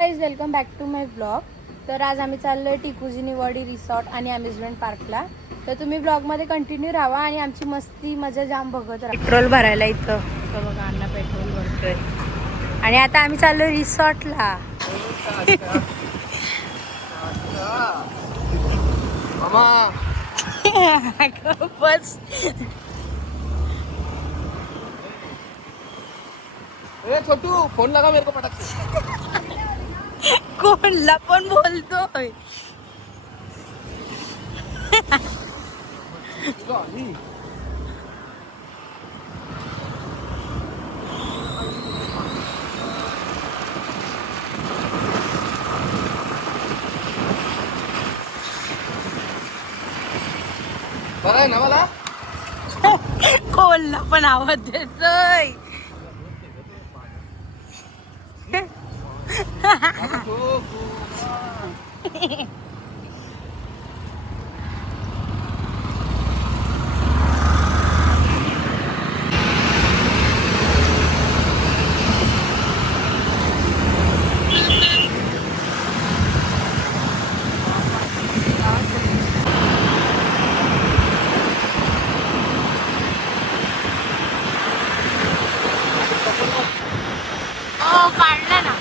Guys welcome back to my blog. तर आज आम्ही चाललोय टिकुजीनीवाडी रिसॉर्ट आणि अम्युजमेंट पार्कला. तर तुम्ही ब्लॉगमध्ये कंटिन्यू राहा आणि आमची मस्ती मजा जाम बघत राहा. पेट्रोल भरायला इथं बघा, अण्णा पेट्रोल भरतोय आणि आता आम्ही चाललोय रिसॉर्टला. बस छोटू फोन लगा मेरे को पटक से. कोणला पण बोलतोय. बरं आहे ना मला. कोणला पण आवाज देतोय. काढला ना.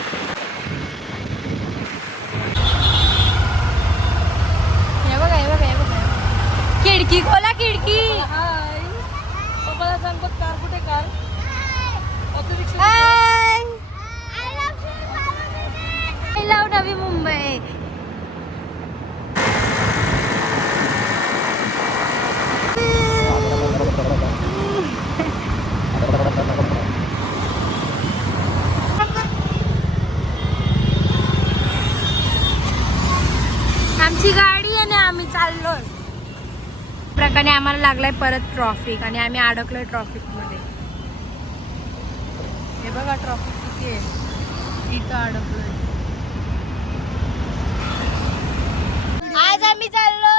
हे बघा हे बघा हे बघा, खिडकी खोला खिडकी. पप्पाला सांग बघ कार कुठे car. I love Navi Mumbai. आमची गाडी आणि आम्ही चाललोय. प्रकारे आम्हाला लागलाय परत ट्रॉफिक आणि आम्ही अडकलोय ट्रॉफिक मध्ये. हे बघा ट्रॉफिक किती आहे, इथं अडकलोय. आज आम्ही चाललो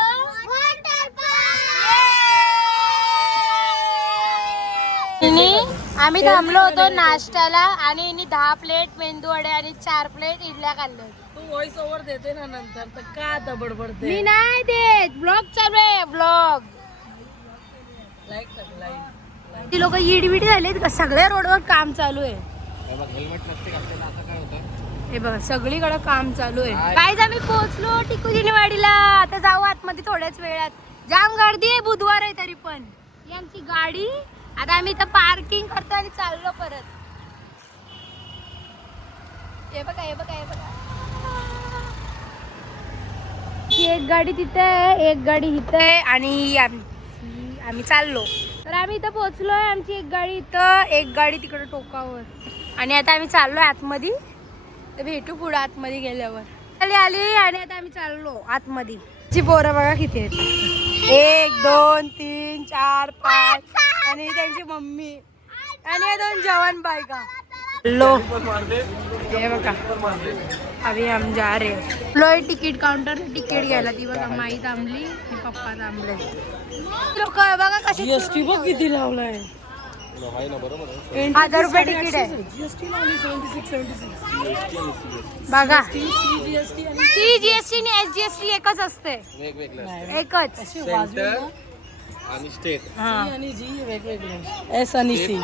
आम्ही थांबलो होतो नाश्त्याला आणि इनी 10 प्लेट मेंदू वडे आणि 4 प्लेट इडल्या खाल्ल्या. तू व्हॉइस ओव्हर देते ना नंतर, तर का आता बडबडते. मी नाही देत, ब्लॉग चालू आहे ब्लॉग. लाईक ती लोक इडविडी झालेत का, सगळ्या रोडवर काम चालू आहे. हेल्मेट नसते घातलेलं आता काय होतं. हे बघा सगळीकडे काम चालू आहे. काहीच आम्ही पोहोचलो टिकुजीनीवाडीला. आता जाऊ आतमध्ये थोड्याच वेळात. जाम गर्दी आहे, बुधवार आहे तरी पण. ही आमची गाडी. आता आम्ही इथं पार्किंग करतो आणि चाललो परत. हे बघा हे बघा हे बघा, एक गाडी तिथे आहे, एक गाडी इथं आहे आणि आम्ही चाललो. तर आम्ही इथं पोहोचलोय. आमची एक गाडी इथं, एक गाडी तिकडे टोकावर आणि आता आम्ही चाललोय आतमध्ये. तर भेटू पुढे आतमध्ये गेल्यावर. आली आणि आता आम्ही चाललो आतमध्ये. ची पोरं बघा किती आहेत, 1 2 3 4 5 आणि त्यांची मम्मी आणि हे 2 जवान बायका. लो हे बघा, अभी हम जा रहे लोय तिकीट काउंटर तिकीट घ्यायला. ती बघा माई थांबली, पप्पा थांबले. लोक बघा कशी. जीएसटी बघ किती लावलाय. 1000 रुपये तिकीट आहे. जीएसटी लावली 76 बघा जीएसटी आणि सीजीएसटी आणि एसजीएसटी एकच असते, एकच. सेंटर आणि स्टेट. आणि जी वेगवेगळे. एस आणि सी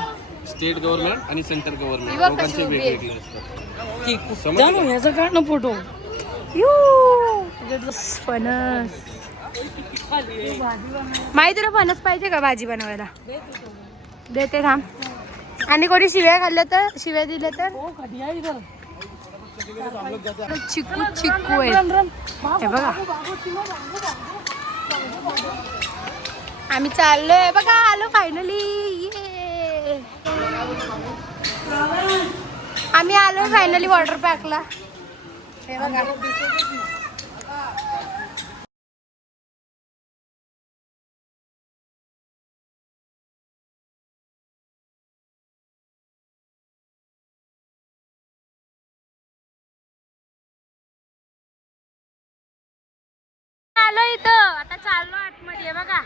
स्टेट गव्हर्नमेंट आणि सेंट्रल गव्हर्नमेंट बघ दोघांचे कशी उभी आहे. वेगवेगळे असतात. ठीक. जाणू ह्याचा काढ ना फोटो. फणस माही तुला फणस पाहिजे का भाजी बनवायला. देते थांब. आणि कोणी शिव्या खाल्ल्या तर, शिव्या दिल्या तर. हो खटिया इधर. चिकू चिकू आहे हे बघा. आम्ही चाललोय बघा, आलो फायनली. आम्ही आलोय फायनली वॉटर पार्कला. हे बघा आलो इथं. आता चाललो आतमध्ये. बघा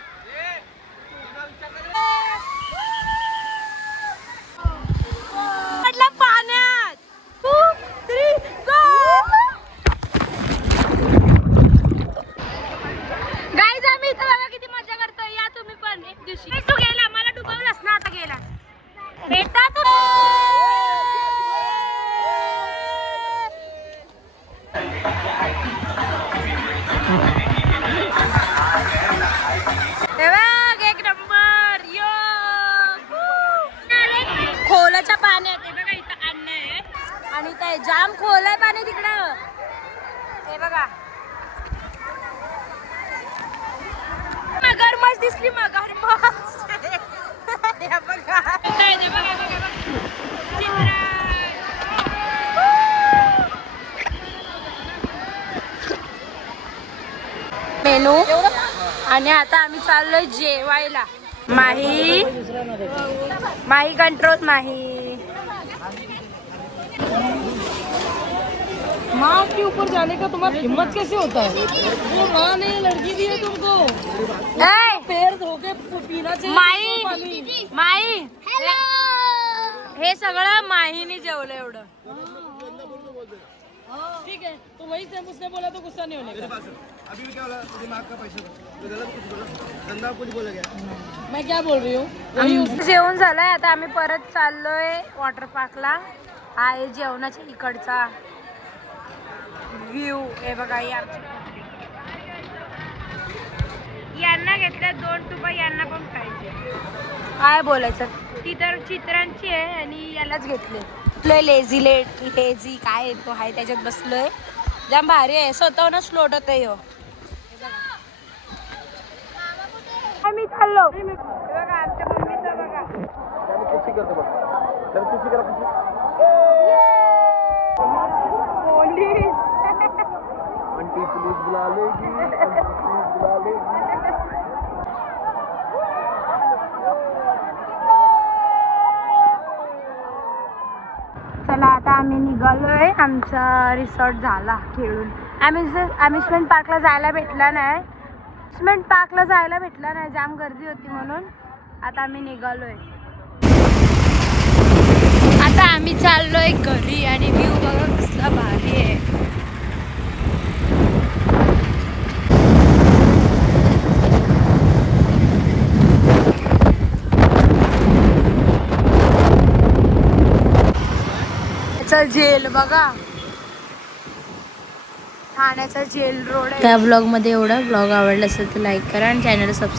पाण्यात. 2 3 go. बेटा तू हे बघ, एक नंबर यो खोलाच्या पाण्यात हे बघा इथं आणलंय आणि ते जाम खोल आहे पाणी तिकडं हे बघा मगरमच्छ दिसली मगरमच्छ हे बघा हे बघा मेनू आणि आता आम्ही चाललोय जेवायला माही माही कंट्रोल माही माँ के ऊपर जाने का तुम्हारी हिम्मत कैसे होता है? वो माँ ने लड़की दी है तुमको, ए पैर धो के पीना चाहिए माई पानी। माई हे सगळं माहीने जेवलं एवढं ठीक है, तो वही से उसने बोला तो गुस्सा नहीं होने का। अभी भी क्या बोला दिमाग का पैसा तो गलत कुछ बोला गंदा कुछ बोला गया मैं क्या बोल रही हूँ? जेवण झालंय आता आम्ही परत चाललोय वॉटर पार्कला हा आहे जेवणाच्या इकडचा व्ह्यू हे बघा यांना घेतल्या 2 टुबा यांना पण पाहिजे काय बोलायचं ती तर चित्रांची आहे आणि यालाच घेतले लेझी काय येतो आहे त्याच्यात बसलोय जाम भारी आहे स्वतःहूनच लोटत आहे हो आम्ही चाललो हे बघा आमच्या मम्मीचं बघा खुशी करतो बघ तर खुशी करा खुशी पोलीस आंटी पुलिस बुला लेगी आंटी पुलिस बुला लेगी चला आता आम्ही निघालोय आमचा रिसॉर्ट झाला खेळून अम्युजमेंट पार्कला जायला भेटला नाही जाम गर्दी होती म्हणून आता आम्ही निघालोय आता आम्ही चाललोय घरी आणि व्ह्यू बघा कसला भारी आहे जेल बघा ठाण्याचा जेल रोड आहे त्या ब्लॉग मध्ये एवढा ब्लॉग आवडला असेल तर लाईक करा आणि चॅनल सबस्क्राईब